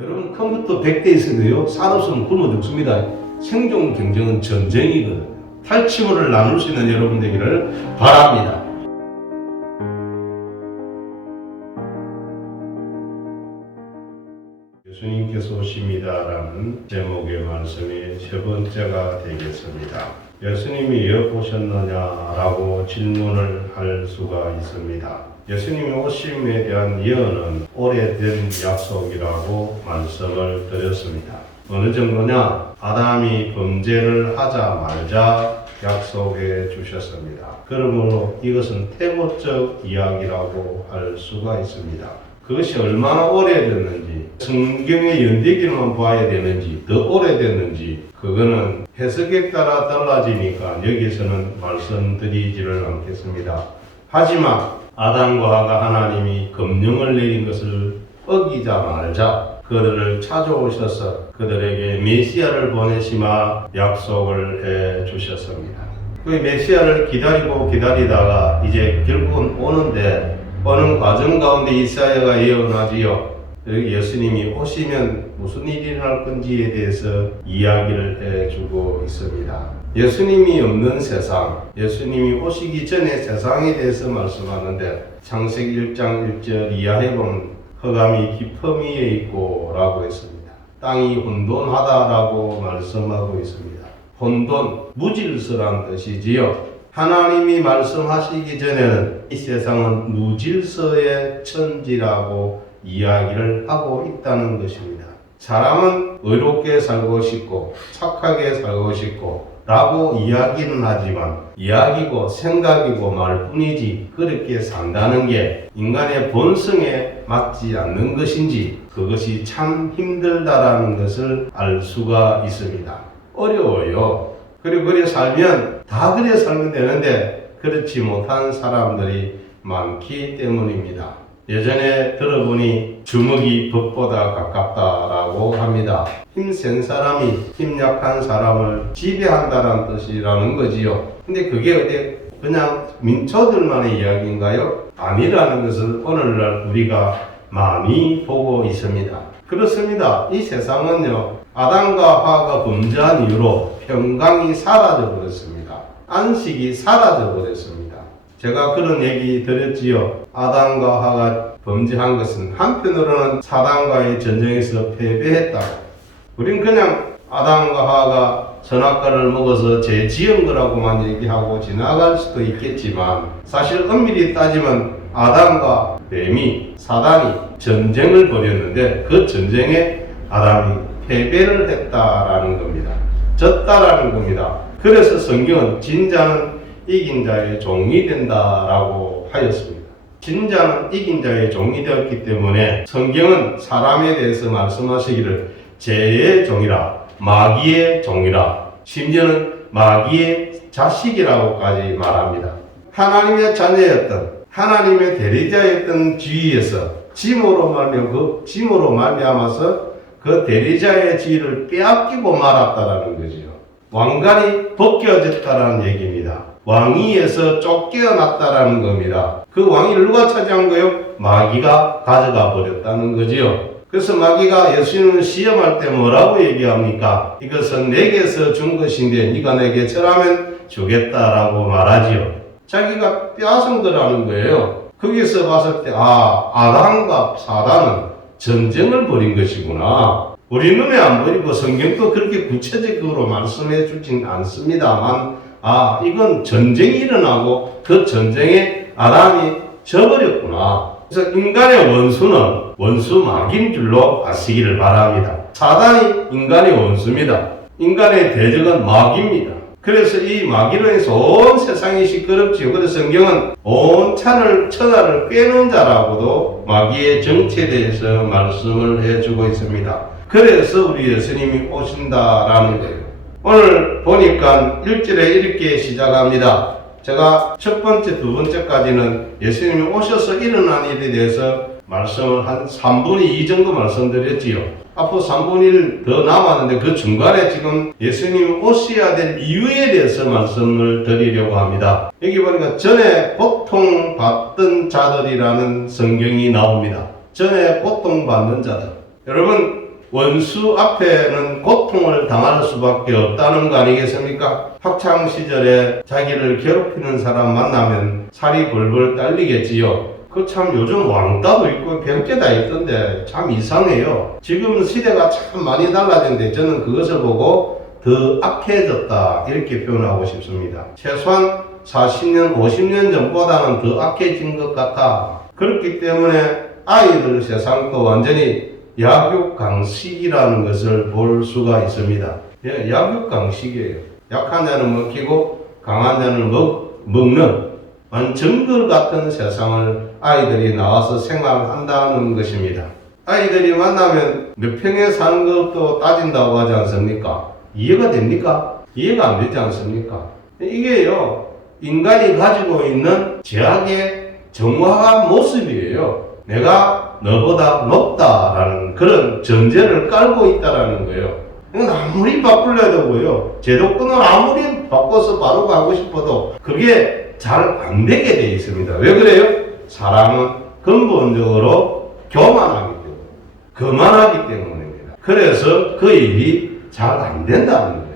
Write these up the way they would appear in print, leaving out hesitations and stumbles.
여러분 컴퓨터 100대 있어도요 산 없으면 굶어 죽습니다. 생존 경쟁은 전쟁이거든요. 탈취물을 나눌 수 있는 여러분 되기를 바랍니다. 예수님께서 오십니다라는 제목의 말씀이 세 번째가 되겠습니다. 예수님이 여보셨느냐라고 질문을 할 수가 있습니다. 예수님이 오심에 대한 예언은 오래된 약속이라고 말씀을 드렸습니다. 어느 정도냐? 아담이 범죄를 하자 말자 약속해 주셨습니다. 그러므로 이것은 태고적 이야기라고 할 수가 있습니다. 그것이 얼마나 오래됐는지, 성경의 연대기만 봐야 되는지, 더 오래됐는지, 그거는 해석에 따라 달라지니까 여기서는 말씀드리지를 않겠습니다. 하지만 아담과 하가 하나님이 금령을 내린 것을 어기자 말자 그들을 찾아오셔서 그들에게 메시아를 보내시마 약속을 해 주셨습니다. 그 메시아를 기다리고 기다리다가 이제 결국은 오는데 오는 과정 가운데 이사야가 예언하지요. 예수님이 오시면 무슨 일이 일어날 건지에 대해서 이야기를 해주고 있습니다. 예수님이 없는 세상, 예수님이 오시기 전에 세상에 대해서 말씀하는데 창세기 1장 1절 이하에 보면 흑암이 깊음 위에 있고 라고 했습니다. 땅이 혼돈하다라고 말씀하고 있습니다. 혼돈, 무질서란 뜻이지요. 하나님이 말씀하시기 전에는 이 세상은 무질서의 천지라고 이야기를 하고 있다는 것입니다. 사람은 의롭게 살고 싶고 착하게 살고 싶고 라고 이야기는 하지만 이야기고 생각이고 말뿐이지 그렇게 산다는 게 인간의 본성에 맞지 않는 것인지 그것이 참 힘들다라는 것을 알 수가 있습니다. 어려워요. 그리고 그래 살면 다 그래 살면 되는데 그렇지 못한 사람들이 많기 때문입니다. 예전에 들어보니 주먹이 법보다 가깝다라고 합니다. 힘센 사람이 힘 약한 사람을 지배한다는 뜻이라는 거지요. 근데 그게 어디 그냥 민초들만의 이야기인가요? 아니라는 것을 오늘날 우리가 많이 보고 있습니다. 그렇습니다. 이 세상은요, 아담과 하와가 범죄한 이후로 평강이 사라져 버렸습니다. 안식이 사라져 버렸습니다. 제가 그런 얘기 드렸지요. 아담과 하와가 범죄한 것은 한편으로는 사단과의 전쟁에서 패배했다고. 우린 그냥 아담과 하와가 선악과를 먹어서 죄 지은 거라고만 얘기하고 지나갈 수도 있겠지만 사실 엄밀히 따지면 아담과 뱀이 사단이 전쟁을 벌였는데 그 전쟁에 아담이 패배를 했다라는 겁니다. 졌다라는 겁니다. 그래서 성경은 진자는 이긴 자의 종이 된다라고 하였습니다. 진자는 이긴 자의 종이 되었기 때문에 성경은 사람에 대해서 말씀하시기를 죄의 종이라, 마귀의 종이라, 심지어는 마귀의 자식이라고까지 말합니다. 하나님의 자녀였던, 하나님의 대리자였던 지위에서 짐으로 말미암아서 그 대리자의 지위를 빼앗기고 말았다라는 거지요. 왕관이 벗겨졌다라는 얘기입니다. 왕위에서 쫓겨났다라는 겁니다. 그 왕위를 누가 차지한 거요? 마귀가 가져가 버렸다는 거지요. 그래서 마귀가 예수님을 시험할 때 뭐라고 얘기합니까? 이것은 내게서 준 것인데 네가 내게 절하면 주겠다라고 말하지요. 자기가 빼앗은 거라는 거예요. 거기서 봤을 때 아담과 사단은 전쟁을 벌인 것이구나. 우리 눈에 안 보이고 성경도 그렇게 구체적으로 말씀해 주진 않습니다만 이건 전쟁이 일어나고 그 전쟁에 아담이 져버렸구나. 그래서 인간의 원수는 원수 마귀인 줄로 아시기를 바랍니다. 사단이 인간의 원수입니다. 인간의 대적은 마귀입니다. 그래서 이 마귀로 인해서 온 세상이 시끄럽지요. 그래서 성경은 온 천하를 꿰는 자라고도 마귀의 정체에 대해서 말씀을 해주고 있습니다. 그래서 우리 예수님이 오신다라는 거예요. 오늘 보니까 1절에 이렇게 시작합니다. 제가 첫 번째, 두 번째까지는 예수님이 오셔서 일어난 일에 대해서 말씀을 한 3분의 2 정도 말씀드렸지요. 앞으로 3분의 1 더 남았는데 그 중간에 지금 예수님이 오셔야 될 이유에 대해서 말씀을 드리려고 합니다. 여기 보니까 전에 고통받던 자들이라는 성경이 나옵니다. 전에 고통받는 자들. 여러분, 원수 앞에는 고통을 당할 수밖에 없다는 거 아니겠습니까? 학창시절에 자기를 괴롭히는 사람 만나면 살이 벌벌 떨리겠지요. 그 참 요즘 왕따도 있고 별게 다 있던데 참 이상해요. 지금 시대가 참 많이 달라졌는데 저는 그것을 보고 더 악해졌다 이렇게 표현하고 싶습니다. 최소한 40년, 50년 전보다는 더 악해진 것 같아. 그렇기 때문에 아이들 세상도 완전히 약육강식이라는 것을 볼 수가 있습니다. 예, 약육강식이에요. 약한 자는 먹히고 강한 자는 먹는 정글 같은 세상을 아이들이 나와서 생활한다는 것입니다. 아이들이 만나면 몇 평에 사는 것도 따진다고 하지 않습니까? 이해가 됩니까? 이해가 안 되지 않습니까? 이게요, 인간이 가지고 있는 제약의 정화한 모습이에요. 내가 너보다 높다라는 그런 전제를 깔고 있다라는 거예요. 이건 아무리 바꾸려도요, 제도권을 아무리 바꿔서 바로 가고 싶어도 그게 잘 안 되게 돼 있습니다. 왜 그래요? 사람은 근본적으로 교만하기 때문에, 거만하기 때문입니다. 그래서 그 일이 잘 안 된다는 거예요.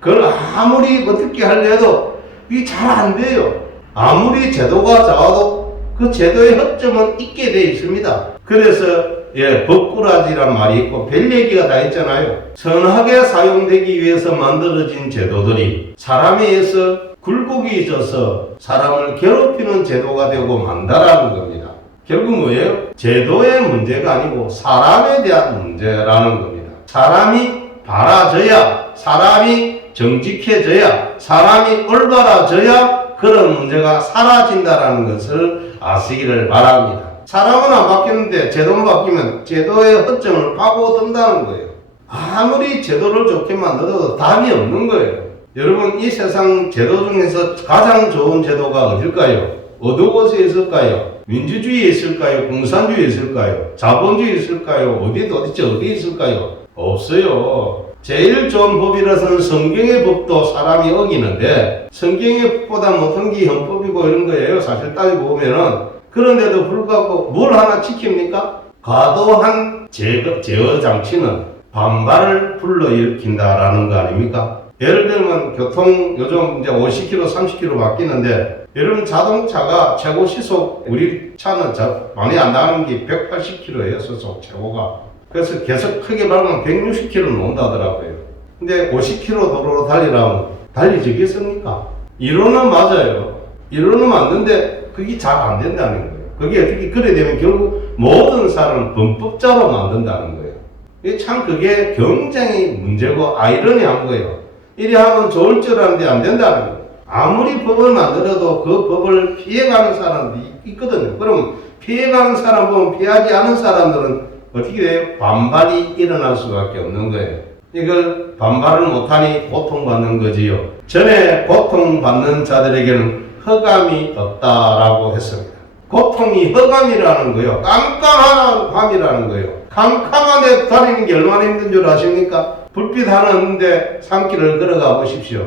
그걸 아무리 어떻게 하려도 이게 잘 안 돼요. 아무리 제도가 좋아도 그 제도의 허점은 있게 돼 있습니다. 그래서 법꾸라지란 말이 있고 별 얘기가 다 있잖아요. 선하게 사용되기 위해서 만들어진 제도들이 사람에 의해서 굴곡이 있어서 사람을 괴롭히는 제도가 되고 만다라는 겁니다. 결국 뭐예요? 제도의 문제가 아니고 사람에 대한 문제라는 겁니다. 사람이 바라져야, 사람이 정직해져야, 사람이 올바라져야 그런 문제가 사라진다라는 것을 아시기를 바랍니다. 사람은 안 바뀌는데 제도만 바뀌면 제도의 허점을 파고든다는 거예요. 아무리 제도를 좋게 만들어도 답이 없는 거예요. 여러분, 이 세상 제도 중에서 가장 좋은 제도가 어딜까요? 어느 곳에 있을까요? 민주주의에 있을까요? 공산주의에 있을까요? 자본주의에 있을까요? 도대체 어디 있을까요? 없어요. 제일 좋은 법이라서는 성경의 법도 사람이 어기는데 성경의 법보다 못한 게 헌법이고 이런 거예요. 사실 따지고 보면은. 그런데도 불구하고 뭘 하나 지킵니까? 과도한 제어 장치는 반발을 불러일으킨다라는 거 아닙니까? 예를 들면 교통 요즘 이제 50km, 30km 바뀌는데 여러분 자동차가 최고 시속 우리 차는 많이 안 나가는 게 180km예요. 시속 최고가. 그래서 계속 크게 밟으면 160km 논다더라고요. 근데 50km 도로로 달리라면 달리지겠습니까? 이론은 맞아요. 이론은 맞는데 그게 잘 안 된다는 거예요. 그게 어떻게 그래 되면 결국 모든 사람을 범법자로 만든다는 거예요. 이게 참 그게 굉장히 문제고 아이러니한 거예요. 이리 하면 좋을 줄 알았는데 안 된다는 거예요. 아무리 법을 만들어도 그 법을 피해가는 사람들이 있거든요. 그럼 피해가는 사람 보면 피하지 않은 사람들은 어떻게 돼요? 반발이 일어날 수밖에 없는 거예요. 이걸 반발을 못하니 고통받는 거지요. 전에 고통받는 자들에게는 허감이 없다라고 했습니다. 고통이 허감이라는 거예요. 깜깜한 밤이라는 거예요. 캄캄한 데 다니는 게 얼마나 힘든 줄 아십니까? 불빛 하나 없는데 산길을 걸어가 보십시오.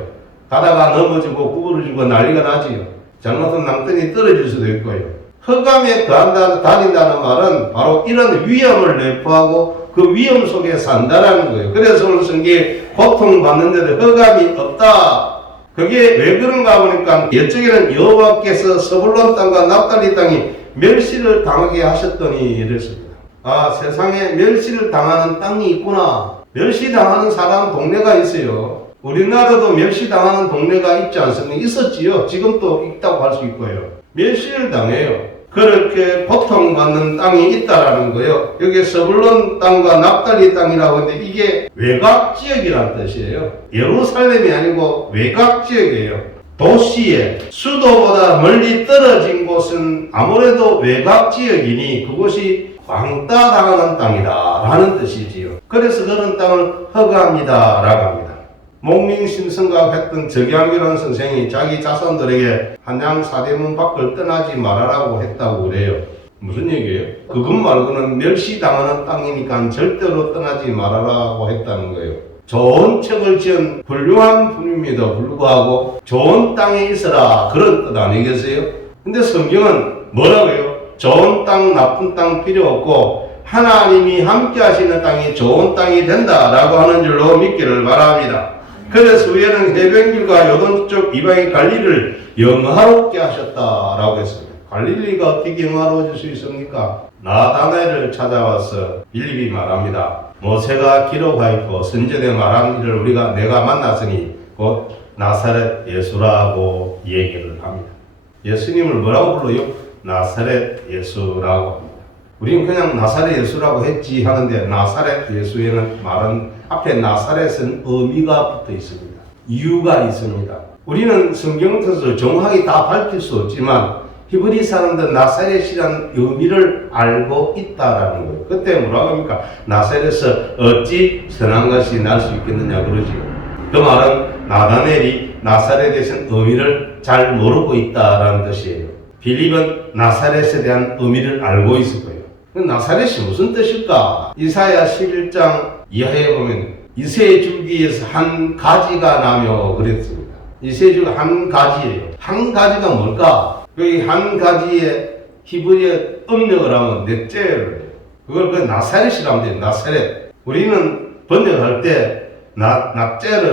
가다가 넘어지고 구부러지고 난리가 나지요. 잘못은 낭떠니 떨어질 수도 있고요. 허감에 다닌다는 말은 바로 이런 위험을 내포하고 그 위험 속에 산다라는 거예요. 그래서 오늘 성경에 고통받는데도 허감이 없다. 그게 왜 그런가 보니까 이쪽에는 여호와께서 서불론 땅과 납달리 땅이 멸시를 당하게 하셨더니 이랬습니다. 아, 세상에 멸시를 당하는 땅이 있구나. 멸시당하는 사람 동네가 있어요. 우리나라도 멸시당하는 동네가 있지 않습니까? 있었지요. 지금도 있다고 할 수 있고요. 멸시를 당해요. 그렇게 고통받는 땅이 있다라는 거예요. 여기 서불론 땅과 납달리 땅이라고 하는데 이게 외곽 지역이란 뜻이에요. 예루살렘이 아니고 외곽 지역이에요. 도시에 수도보다 멀리 떨어진 곳은 아무래도 외곽 지역이니 그곳이 왕따당하는 땅이다 라는 뜻이지요. 그래서 그런 땅을 허가합니다 라고 합니다. 목민심성각했던 적양규란 선생이 자기 자손들에게 한양 사대문 밖을 떠나지 말아라고 했다고 그래요. 무슨 얘기예요? 그것 말고는 멸시당하는 땅이니까 절대로 떠나지 말아라고 했다는 거예요. 좋은 책을 지은 훌륭한 분임에도 불구하고 좋은 땅에 있어라 그런 뜻 아니겠어요? 근데 성경은 뭐라고요? 좋은 땅, 나쁜 땅 필요 없고 하나님이 함께 하시는 땅이 좋은 땅이 된다라고 하는 줄로 믿기를 바랍니다. 그래서 위에는 해변길과 요단 쪽 이방인 갈릴리를 영화롭게 하셨다라고 했습니다. 갈릴리가 어떻게 영화로워질 수 있습니까? 나다나엘을 찾아와서 빌립이 말합니다. 모세가 기록하였고 선지자들이 말한 일을 내가 만났으니 곧 나사렛 예수라고 얘기를 합니다. 예수님을 뭐라고 불러요? 나사렛 예수라고 합니다. 우리는 그냥 나사렛 예수라고 했지 하는데 나사렛 예수에는 말은 앞에 나사렛은 의미가 붙어 있습니다. 이유가 있습니다. 우리는 성경을 통해서 정확히 다 밝힐 수 없지만 히브리 사람들 나사렛이라는 의미를 알고 있다라는 거예요. 그때 뭐라고 합니까? 나사렛에서 어찌 선한 것이 날 수 있겠느냐 그러지요. 그 말은 나다넬이 나사렛에 대한 의미를 잘 모르고 있다라는 뜻이에요. 빌립은 나사렛에 대한 의미를 알고 있을 거예요. 나사렛이 무슨 뜻일까? 이사야 11장 이하에 보면 이새의 줄기에서 한 가지가 나며 그랬습니다. 이새의 줄기가 한 가지예요. 한 가지가 뭘까? 여기 한 가지의 히브리어 음력을 하면 넷째를 해요. 그걸 그 나사렛이라면 돼요. 나사렛. 우리는 번역할 때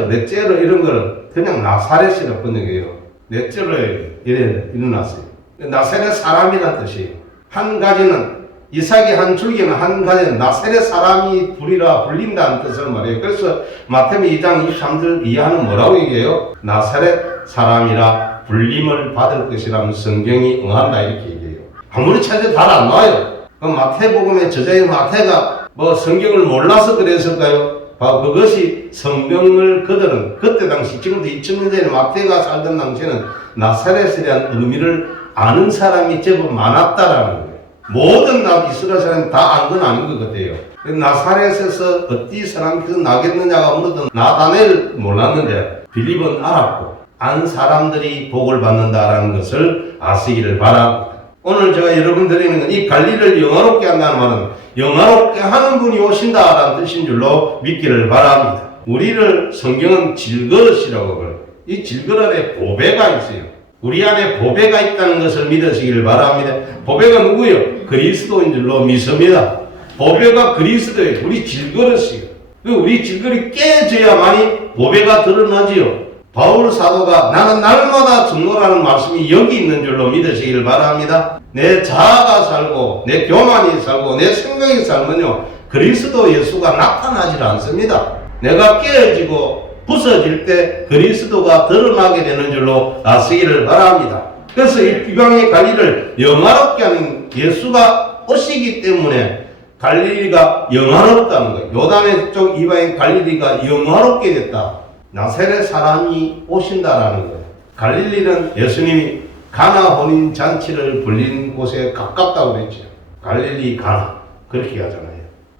넷째로 이런 걸 그냥 나사렛이라고 번역해요. 넷째로 일어났어요. 나사렛 사람이란 뜻이에요. 한 가지는 이삭의 한 줄기는 한 가지는 나사렛 사람이 불린다는 뜻을 말해요. 그래서 마태복음 2장 23절 이하는 뭐라고 얘기해요? 나사렛 사람이라 불림을 받을 것이라면 성경이 응한다 이렇게 얘기해요. 아무리 찾아도 잘 안 나와요. 마태복음의 저자인 마태가 성경을 몰라서 그랬을까요? 바로 그것이 성경을 그들은 그때 당시 지금도 2000년 전에 마태가 살던 당시에는 나사렛에 대한 의미를 아는 사람이 제법 많았다라는 거예요. 모든 이스라엘 사람이 다 안 건 아닌 것 같아요. 나사렛에서 어디 사람께서 나겠느냐가 물었던 나다넬 몰랐는데 빌립은 알았고 안 사람들이 복을 받는다라는 것을 아시기를 바랍니다. 오늘 제가 여러분들에게 이 갈릴리를 영화롭게 한다는 말은 영화롭게 하는 분이 오신다라는 뜻인 줄로 믿기를 바랍니다. 우리를 성경은 질그릇이라고 그래요. 이 질그릇에 보배가 있어요. 우리 안에 보배가 있다는 것을 믿으시기를 바랍니다. 보배가 누구예요? 그리스도인 줄로 믿습니다. 보배가 그리스도예요. 우리 질그릇이에요. 우리 질그릇이 깨져야만이 보배가 드러나지요. 바울 사도가 나는 날마다 증거라는 말씀이 여기 있는 줄로 믿으시기를 바랍니다. 내 자아가 살고 내 교만이 살고 내 생각이 살면요 그리스도 예수가 나타나질 않습니다. 내가 깨어지고 부서질 때 그리스도가 드러나게 되는 줄로 아시기를 바랍니다. 그래서 이방의 갈릴리를 영화롭게 하는 예수가 오시기 때문에 갈릴리가 영화롭다는 거예요. 요단의 쪽 이방의 갈릴리가 영화롭게 됐다. 나사렛 사람이 오신다라는 거예요. 갈릴리는 예수님이 가나 혼인 잔치를 불린 곳에 가깝다고 그랬죠. 갈릴리 가나 그렇게 하잖아요.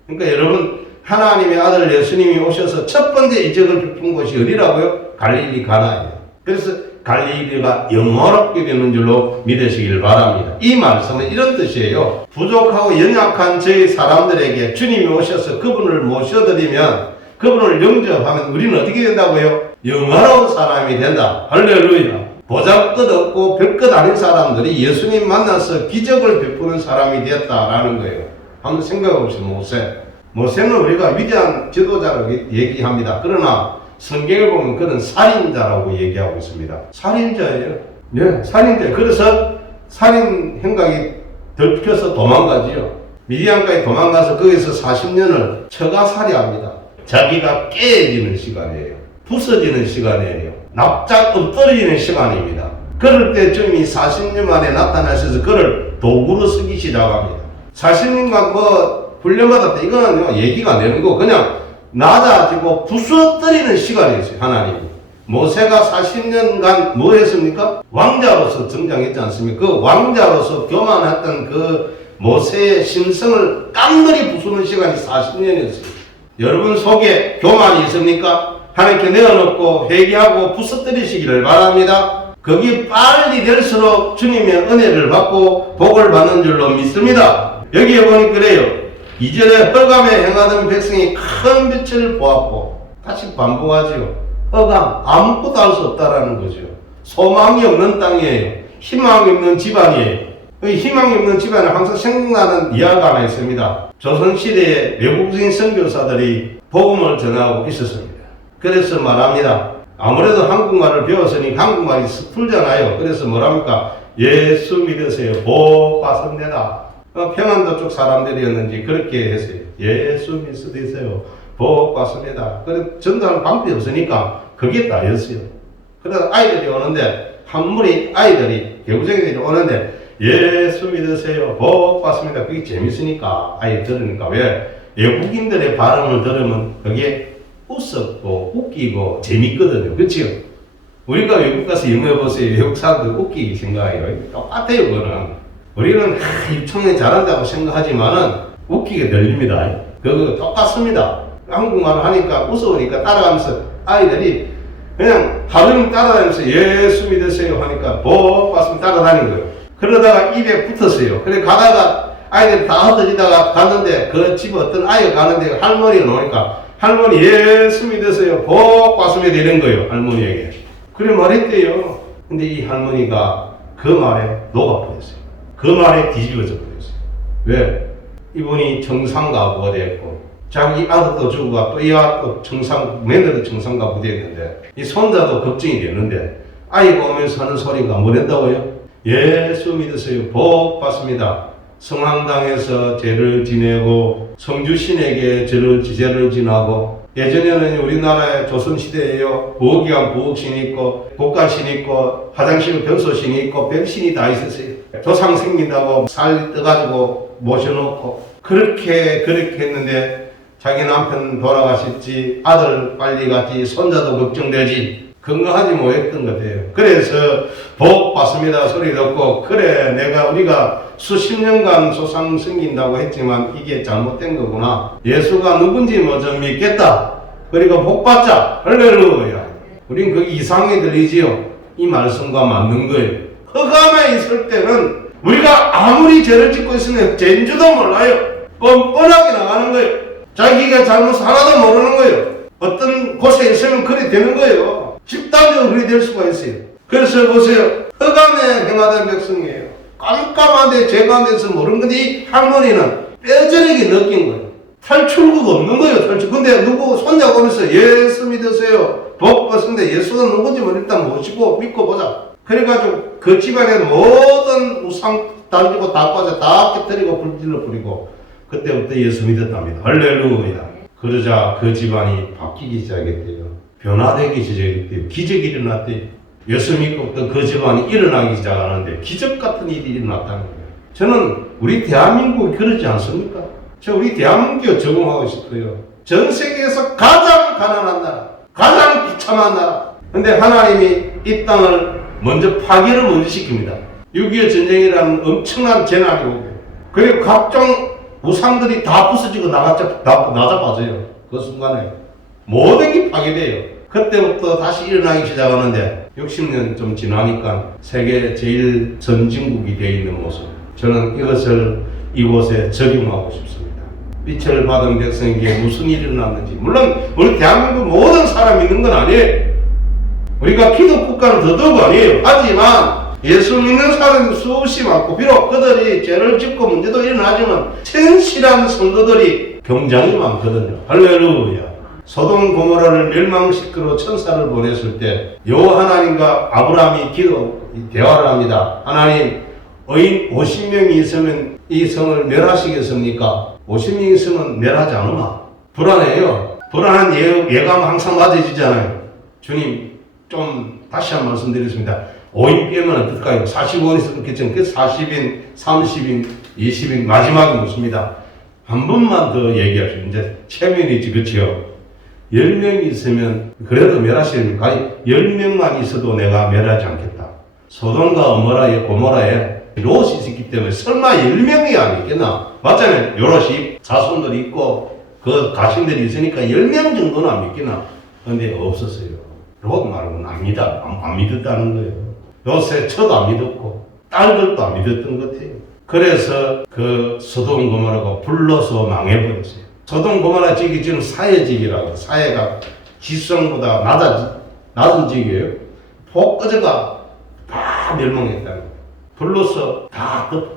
그러니까 여러분 하나님의 아들 예수님이 오셔서 첫 번째 이적을 베푼 곳이 어디라고요? 갈릴리 가나예요. 그래서 갈릴리가 영화롭게 되는 줄로 믿으시길 바랍니다. 이 말씀은 이런 뜻이에요. 부족하고 연약한 저희 사람들에게 주님이 오셔서 그분을 모셔드리면 그분을 영접하면 우리는 어떻게 된다고요? 영화로운 사람이 된다. 할렐루야. 보잘것없고 별것 아닌 사람들이 예수님 만나서 기적을 베푸는 사람이 되었다라는 거예요. 한번 생각해보세요. 모세는 우리가 위대한 지도자라고 얘기합니다. 그러나 성경에 보면 그는 살인자라고 얘기하고 있습니다. 살인자예요. 네, 살인자. 그래서 살인 행각이 덮여서 도망가지요. 미디안까지 도망가서 거기서 40년을 처가살이합니다. 자기가 깨지는 시간이에요. 부서지는 시간이에요. 납작 엎드러지는 시간입니다. 그럴 때 주님이 40년 만에 나타나셔서 그를 도구로 쓰기 시작합니다. 40년간 훈련받았다. 이거는 얘기가 안 되는 거. 그냥 낮아지고 부서뜨리는 시간이었어요. 하나님이. 모세가 40년간 뭐 했습니까? 왕자로서 등장했지 않습니까? 그 왕자로서 교만했던 그 모세의 심성을 깡그리 부수는 시간이 40년이었어요. 여러분 속에 교만이 있습니까? 하나님께 내어놓고 회개하고 부서뜨리시기를 바랍니다. 거기 빨리 될수록 주님의 은혜를 받고 복을 받는 줄로 믿습니다. 여기에 보니 그래요. 이전에 흑암에 행하던 백성이 큰 빛을 보았고 다시 반복하지요. 흑암, 아무것도 할 수 없다라는 거죠. 소망이 없는 땅이에요. 희망이 없는 집안이에요. 희망이 없는 집안에 항상 생각나는 이야기가 하나 있습니다. 조선시대에 외국인 선교사들이 복음을 전하고 있었습니다. 그래서 말합니다. 아무래도 한국말을 배웠으니 한국말이 서툴잖아요. 그래서 뭐랍니까? 예수 믿으세요. 복 받습니다. 평안도 쪽 사람들이었는지 그렇게 했어요. 예수 믿으세요. 복 받습니다. 그래 전달할 방법이 없으니까 그게 다였어요. 그래서 아이들이 오는데 한 무리 아이들이 개구쟁이들이 오는데 예수 믿으세요. 복 받습니다. 그게 재밌으니까 아이 들으니까 왜? 외국인들의 발음을 들으면 그게 웃었고 웃기고 재밌거든요. 그렇죠? 우리가 외국 가서 영어해보세요. 외국 사람들 웃기게 생각해요. 똑같아요. 그거는 우리는 입청에 잘한다고 생각하지만은 웃기게 들립니다. 그거 똑같습니다. 한국말을 하니까 무서우니까 따라가면서 아이들이 그냥 하루는 따라다니면서 예수 믿으세요 하니까 복 받으면 따라다니는 거예요. 그러다가 입에 붙었어요. 그래 가다가 아이들이 다 흩어지다가 갔는데 그 집 어떤 아이가 가는데 할머니가 나오니까 할머니 예수 믿으세요. 복 받으면 되는 거예요. 할머니에게. 그래 말했대요. 근데 이 할머니가 그 말에 녹아버렸어요. 그 말에 뒤집어져 버렸어요. 왜? 이분이 청산가부가 됐고 자기 아들도 죽어가 또 이 아들도 며느리도 청산가부 됐는데 이 손자도 걱정이 되는데 아이가 오면서 하는 소리가 뭐 된다고요? 예수 믿으세요. 복 받습니다. 성황당에서 죄를 지내고 성주신에게 죄를 지나고 예전에는 우리나라에 조선시대에요. 부엌이랑 부엌신이 있고 복가신이 있고 화장실 변소신이 있고 별신이 다 있었어요. 조상 생긴다고 살 떠가지고 모셔놓고 그렇게 했는데 자기 남편 돌아가셨지 아들 빨리 갔지 손자도 걱정되지 건강하지 못했던 것 같아요. 그래서 복 받습니다 소리 듣고 그래 우리가 수십 년간 조상 섬긴다고 했지만 이게 잘못된 거구나. 예수가 누군지 뭐 좀 믿겠다. 그리고 복 받자. 할렐루야. 우린 그 이상이 들리지요. 이 말씀과 맞는 거예요. 흑암에 있을 때는 우리가 아무리 죄를 짓고 있으면 죄인 줄도 몰라요. 뻔뻔하게 나가는 거예요. 자기가 잘못 하나도 모르는 거예요. 어떤 곳에 있으면 그리 되는 거예요. 집단적으로 그리 될 수가 있어요. 그래서 보세요. 흑암에 행하던 백성이에요. 깜깜한데 죄 가운데서 모르는 건데 이 할머니는 뼈저리게 느낀 거예요. 탈출구가 없는 거예요. 근데 누구 손자 오면서 예수 믿으세요. 복 받습니다. 예수는 누군지 일단 모시고 믿고 보자. 그래가지고 그 집안에 모든 우상 달리고 다 빠져 다 깨뜨리고 불질러 뿌리고 그때부터 예수 믿었답니다. 할렐루야. 그러자 그 집안이 바뀌기 시작했대요. 변화되기 시작했대요. 기적이 일어났대요. 예수 믿고부터 그 집안이 일어나기 시작하는데 기적 같은 일이 일어났다는 거예요. 저는 우리 대한민국이 그러지 않습니까? 우리 대한민국에 적응하고 싶어요. 전 세계에서 가장 가난한 나라, 가장 비참한 나라. 근데 하나님이 이 땅을 먼저 파괴를 먼저 시킵니다. 6.25 전쟁이라는 엄청난 재난이 오고 그리고 각종 우상들이 다 부서지고 나자빠져요. 그 순간에 모든 게 파괴돼요. 그때부터 다시 일어나기 시작하는데 60년 좀 지나니까 세계 제일 선진국이 되어 있는 모습. 저는 이것을 이곳에 적용하고 싶습니다. 빛을 받은 백성에게 무슨 일이 일어났는지. 물론 우리 대한민국 모든 사람이 있는 건 아니에요. 우리가 기독 국가는 더더욱 아니에요. 하지만 예수 믿는 사람이 수없이 많고 비록 그들이 죄를 짓고 문제도 일어나지만 천실한 성도들이 굉장히 많거든요. 할렐루야. 소돔 고모라를 멸망시키러 천사를 보냈을 때 여호와 하나님과 아브라함이 대화를 합니다. 하나님, 의인 50명이 있으면 이 성을 멸하시겠습니까? 50명이 있으면 멸하지 않으마. 불안해요. 불안한 예감 항상 맞아지잖아요. 주님, 좀 다시 한 번 말씀드리겠습니다. 5인 빼면 어떨까요? 45인 있으면 괜찮아요. 그래서 40인, 30인, 20인 마지막이 묻습니다. 한 번만 더 얘기하시면 이제 체면이지, 그치요? 10명이 있으면 그래도 멸하시렵니까? 10명만 있어도 내가 멸하지 않겠다. 소돔과 고모라에 롯이 있기 때문에 설마 10명이 아니겠나? 맞잖아요. 요롯이 자손들이 있고 그 가신들이 있으니까 10명 정도는 안 믿겠나? 근데 없었어요. 롯 말고는 안 믿었다는 거예요. 롯의 처도 안 믿었고 딸들도 안 믿었던 것 같아요. 그래서 그 소돔 고모라가 불러서 망해버렸어요. 소돔 고모라 지기 지금 사회지기라고. 사회가 지성보다 낮은 지기예요. 폭거저가 다 멸망했다는 거예요. 불로서 다 덮어버렸어요.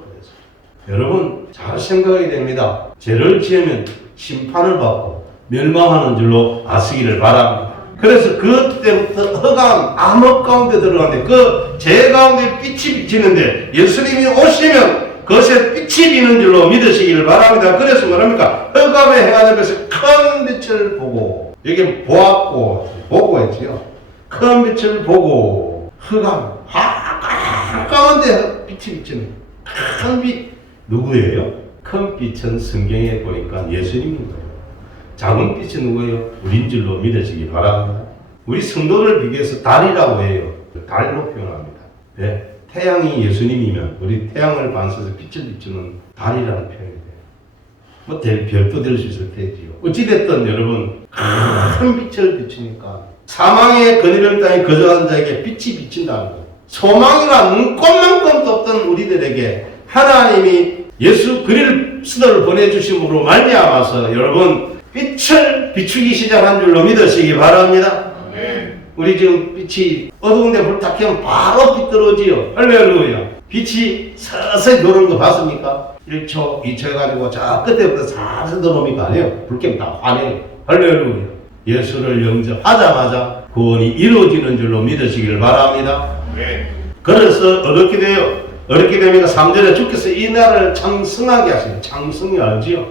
여러분 잘 생각해야 됩니다. 죄를 지으면 심판을 받고 멸망하는 줄로 아시기를 바랍니다. 그래서 그때부터 흑암, 암흑 가운데 들어가는데 그 죄 가운데 빛이 비치는데 예수님이 오시면 그것에 빛이 비는 줄로 믿으시기를 바랍니다. 그래서 뭐랍니까? 흑암의 해가 앞에서 큰 빛을 보고, 여기 보았고 보고 했지요. 큰 빛을 보고 흑암, 가운데 빛이 비치는 큰 빛. 누구예요? 큰 빛은 성경에 보니까 예수님인 거예요. 작은 빛은 누구예요? 우린 줄로 믿으시기 바랍니다. 우리 성도를 비교해서 달이라고 해요. 달로 표현합니다. 네. 태양이 예수님이면 우리 태양을 반사해서 빛을 비추는 달이라는 표현이 돼요. 뭐 별도 될 수 있을 테지요. 어찌됐든 여러분 큰 빛을 비추니까 사망의 그늘을 땅에 거저한 자에게 빛이 비친다는 거예요. 소망이가 눈꼽만큼도 없던 우리들에게 하나님이 예수 그리스도를 보내주심으로 말미암아서 여러분 빛을 비추기 시작한 줄로 믿으시기 바랍니다. 우리 지금 빛이 어두운데 불 딱 켜면 바로 빛 들어오지요. 할렐루야. 빛이 서서히 들어오는 거 봤습니까? 1초, 2초 해가지고 저 끝에부터 살살 들어옵니까? 아니에요. 불 켜면 다 화내요. 할렐루야. 예수를 영접하자마자 구원이 이루어지는 줄로 믿으시기를 바랍니다. 그래서 어렵게 돼요. 어렵게 되면 3절에 주께서 이 나라를 창성하게 하시는, 창성이 알지요?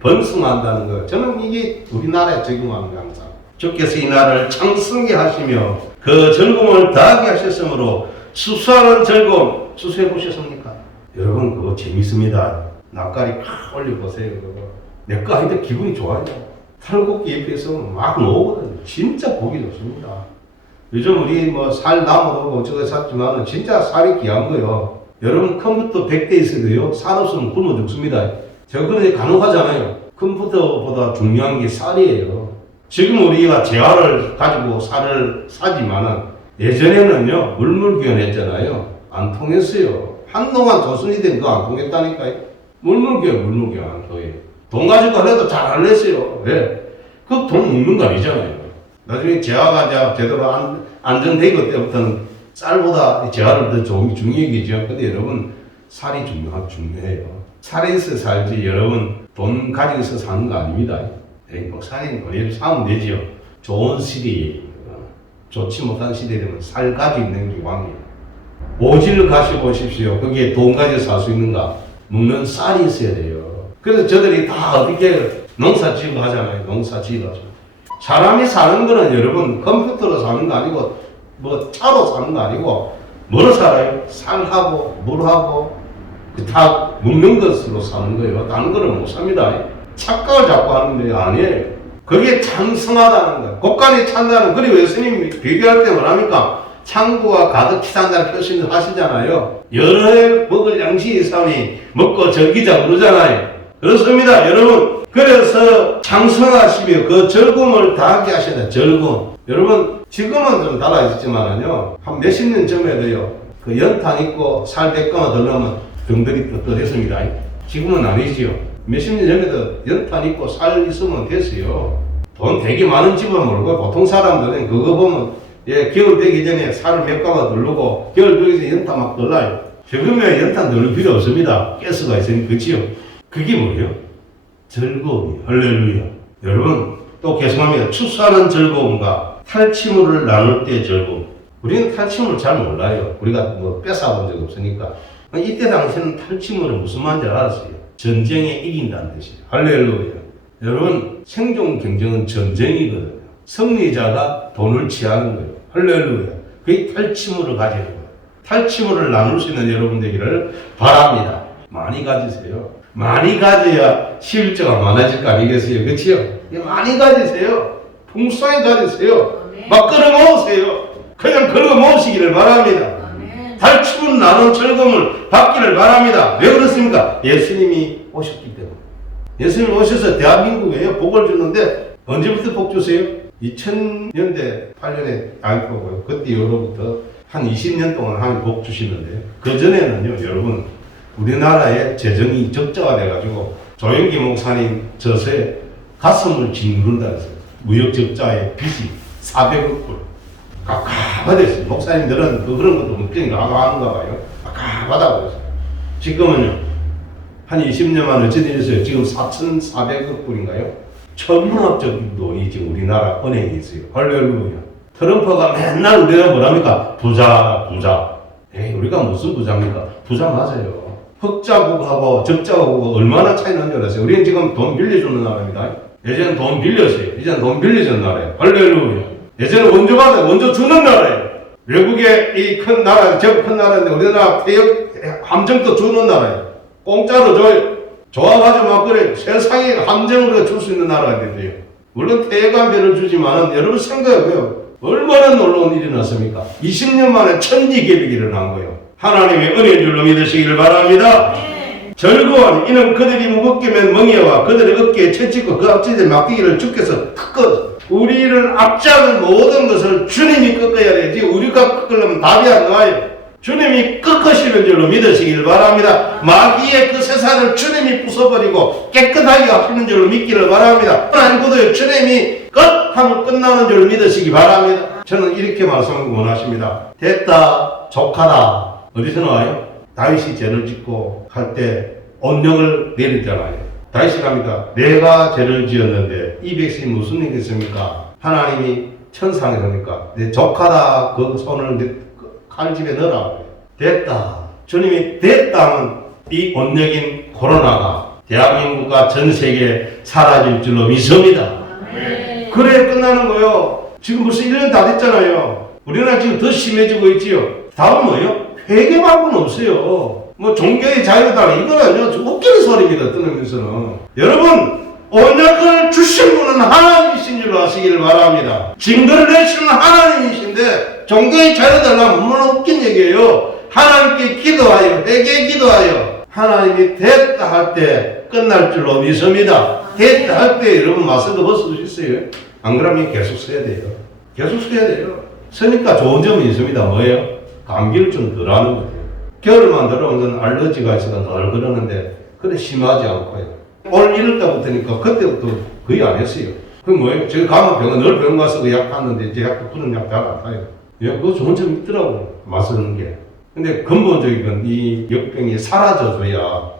번성한다는 거. 저는 이게 우리나라에 적용하는 거 항상. 주께서 이 나라를 창성하게 하시며 그 즐거움을 더하게 하셨으므로 수수하는 즐거움, 수수해 보셨습니까? 여러분 그거 재밌습니다. 낯가리 팍 올려보세요. 그거. 내 거 아닌데 기분이 좋아요. 탈곡기 옆에서 막 나오거든요. 진짜 보기 좋습니다. 요즘 우리 뭐 살 나무도 어쩌고 샀지만 진짜 살이 귀한 거요. 여러분 컴퓨터 100대 있어도요 살 없으면 굶어 죽습니다. 제가 그런데 간혹하잖아요. 컴퓨터보다 중요한 게 쌀이에요. 지금 우리가 재화를 가지고 쌀을 사지만은 예전에는요 물물교환했잖아요. 안 통했어요. 한동안 조선이 된 거 안 통했다니까요. 물물교환 안 통해요. 돈 가지고 해도 잘 안 냈어요. 왜? 그 돈 먹는 거 아니잖아요. 나중에 재화가 제대로 안전되고 때부터는 쌀보다 재화를 더 중요하겠죠. 근데 여러분 쌀이 중요해요. 살이 있어 살지 여러분 돈 가지고 있어 사는 거 아닙니다. 목사님 돈을 사면 되지요. 좋은 시대에 좋지 못한 시대에 되면 살 가지고 있는 게 왕이에요. 오지를 가셔보십시오. 거기에 돈 가지고 살 수 있는가? 먹는 쌀이 있어야 돼요. 그래서 저들이 다 어떻게 농사 지고 하잖아요. 농사 지고 하죠. 사람이 사는 거는 여러분 컴퓨터로 사는 거 아니고 뭐 차로 사는 거 아니고 뭐로 살아요? 쌀하고 물하고 다 먹는 것으로 사는 거예요. 다른 거는 못 삽니다. 착각을 자꾸 하는데 아니에요. 그게 창성하다는 거예요. 곳간에 찬다는. 그리고 예수님이 비교할 때 뭐랍니까? 창고가 가득 찬다는 표시를 하시잖아요. 여러 해 먹을 양식이 있으니 먹고 즐기자 그러잖아요. 그렇습니다 여러분. 그래서 창성하시며 그 즐거움을 다하게 하시는 즐거움. 여러분 지금은 좀 달라졌지만은요 한 몇십 년 전에도요 그 연탄 있고 살 100가마 들려면 병들이 떳떳했습니다. 지금은 아니지요. 몇십 년 전에도 연탄 있고 살 있으면 됐어요. 돈 되게 많은 집은 모르고 보통 사람들은 그거 보면 겨울 되기 전에 살을 몇 가마 들르고 겨울 되기 전에 연탄 막 들라요. 지금은 연탄 들을 필요 없습니다. 가스가 있으니 그치요. 그게 뭐예요? 즐거움이에요. 할렐루야. 여러분 또 계속합니다. 추수하는 즐거움과 탈취물을 나눌 때의 즐거움. 우리는 탈취물을 잘 몰라요. 우리가 뭐 뺏어본 적 없으니까. 이때 당시에는 탈취물은 무슨 말인지 알았어요. 전쟁에 이긴다는 뜻이에요. 할렐루야. 여러분 생존 경쟁은 전쟁이거든요. 승리자가 돈을 취하는 거예요. 할렐루야. 그게 탈취물을 가지는 거예요. 탈취물을 나눌 수 있는 여러분 되기를 바랍니다. 많이 가지세요. 많이 가져야 실적가 많아질 거 아니겠어요? 그렇지요? 많이 가지세요. 풍성히 가지세요. 막 끌어모으세요. 그냥 끌어모으시기를 바랍니다. 탈취물 나눈 즐거움을 받기를 바랍니다. 왜 그렇습니까? 예수님이 오셨기 때문에. 예수님이 오셔서 대한민국에 복을 주는데 언제부터 복 주세요? 2000년대 8년에 알고요. 그때 이후로부터 한 20년 동안 하나님 복 주시는데 그전에는요 여러분 우리나라의 재정이 적자가 돼가지고 조영기 목사님 저서에 가슴을 짓누른다 했어요. 무역 적자의 빚이 400억 불. 깝깝하댔어요. 목사님들은 그런 것도 걱정이 가가한가 봐요. 쫙 받아버렸어요. 지금은요, 한 20년 만에 어찌 되셨어요? 지금 4,400억 불인가요? 천문학적인 돈이 지금 우리나라 은행에 있어요. 할렐루야. 트럼프가 맨날 우리나라 뭐랍니까? 부자. 에이, 우리가 무슨 부자입니까? 부자 맞아요. 흑자국하고 적자국하고 얼마나 차이 나는 줄 아세요? 우리는 지금 돈 빌려주는 나라입니다. 예전엔 돈 빌렸어요. 이제는 돈 빌려주는 나라예요. 할렐루야. 예전엔 원조 받아요. 원조 주는 나라예요. 외국의 이 큰 나라, 제법 큰 나라인데 우리나라 태역 함정도 주는 나라예요. 공짜로 줘요. 좋아가지고 막 그래. 세상에 함정으로 줄 수 있는 나라가 됐대요. 물론 태역함배를 주지만은 여러분 생각해봐요. 얼마나 놀라운 일이 났습니까? 20년 만에 천지개벽이 일어난 거예요. 하나님의 은혜인 줄로 믿으시기를 바랍니다. 절구한 이는 그들이 무겁게 맨 멍에와 그들의 어깨에 채찍고 그 앞뒤에 막대기를 주께서 꺾어 우리를 압제하는 모든 것을 주님이 꺾어야 되지 우리가 꺾으려면 답이 안 나와요. 주님이 꺾으시는 줄로 믿으시길 바랍니다. 마귀의 그 세상을 주님이 부숴버리고 깨끗하게 하시는 줄로 믿기를 바랍니다. 하나님께도 주님이 끝하면 끝나는 줄로 믿으시기 바랍니다. 저는 이렇게 말씀을 원하십니다. 됐다, 족하다. 어디서 나와요? 다윗이 죄를 짓고 할 때 언령을 내리잖아요. 다윗이 갑니다. 내가 죄를 지었는데 이 백성이 무슨 일이 있습니까? 하나님이 천상에서니까 내 족하다 그 손을 내 칼집에 넣으라. 됐다. 주님이 됐다 하면 이 언령인 코로나가 대한민국과 전 세계에 사라질 줄로 믿습니다. 그래 끝나는 거요. 지금 벌써 1년 다 됐잖아요. 우리나라 지금 더 심해지고 있지요. 다음 뭐예요? 회개 말고는 없어요. 뭐 종교의 자유다 이건 아니요. 웃기는 소리입니다. 뜨면서는 여러분 언약을 주신 분은 하나님이신 줄로 아시기를 바랍니다. 증거를 내시는 하나님이신데 종교의 자유달라면 얼마나 웃긴 얘기예요. 하나님께 기도하여 회개 기도하여 하나님이 됐다 할 때 끝날 줄로 믿습니다. 됐다 할 때 여러분 마스크 벗어주셨어요? 안 그러면 계속 써야 돼요. 계속 써야 돼요. 쓰니까 좋은 점이 있습니다. 뭐예요? 감기를 좀 덜 하는 거예요. 겨울만 들어오면 알러지가 있어서 늘 그러는데 그래 심하지 않고요. 올 1월달부터니까 그때부터 거의 안 했어요. 그 뭐예요? 제가 가면 병원 늘 병원 가서 그 약 탔는데 제 약도 그런 약 잘 안 타요. 예, 그거 좋은 점이 있더라고요. 맞서는 게. 근데 근본적인 건 이 역병이 사라져줘야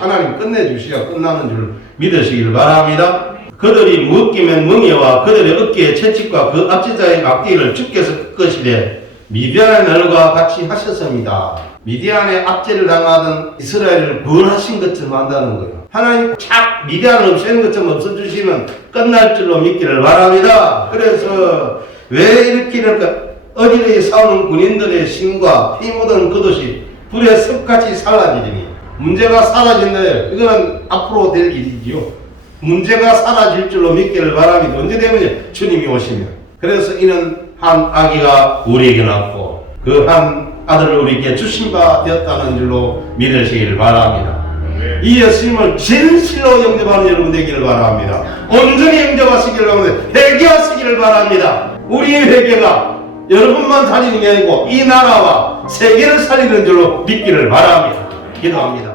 하나님 끝내주셔야 끝나는 줄 믿으시길 바랍니다. 그들이 무겁기면 멍에와 그들의 어깨에 채찍과 그 앞지자의 막대기를 주께서 꺾으시되 미디안의 날과 같이 하셨습니다. 미디안의 압제를 당하던 이스라엘을 구원하신 것처럼 한다는 거예요. 하나님 착 미디안을 없애는 것처럼 없어주시면 끝날 줄로 믿기를 바랍니다. 그래서 왜 이렇게 이럴까? 어디에 싸우는 군인들의 심과 피 묻은 그것이 불의 습같이 사라지리니 문제가 사라진다. 이거는 앞으로 될 일이지요. 문제가 사라질 줄로 믿기를 바랍니다. 언제 되면요? 주님이 오시면. 그래서 이는 한 아기가 우리에게 낳고 그 한 아들을 우리에게 주신 바 되었다는 줄로 믿으시기를 바랍니다. 이 예수님을 진실로 영접하는 여러분 되기를 바랍니다. 온전히 영접하시기를 바랍니다. 회개하시기를 바랍니다. 우리의 회개가 여러분만 살리는 게 아니고 이 나라와 세계를 살리는 줄로 믿기를 바랍니다. 기도합니다.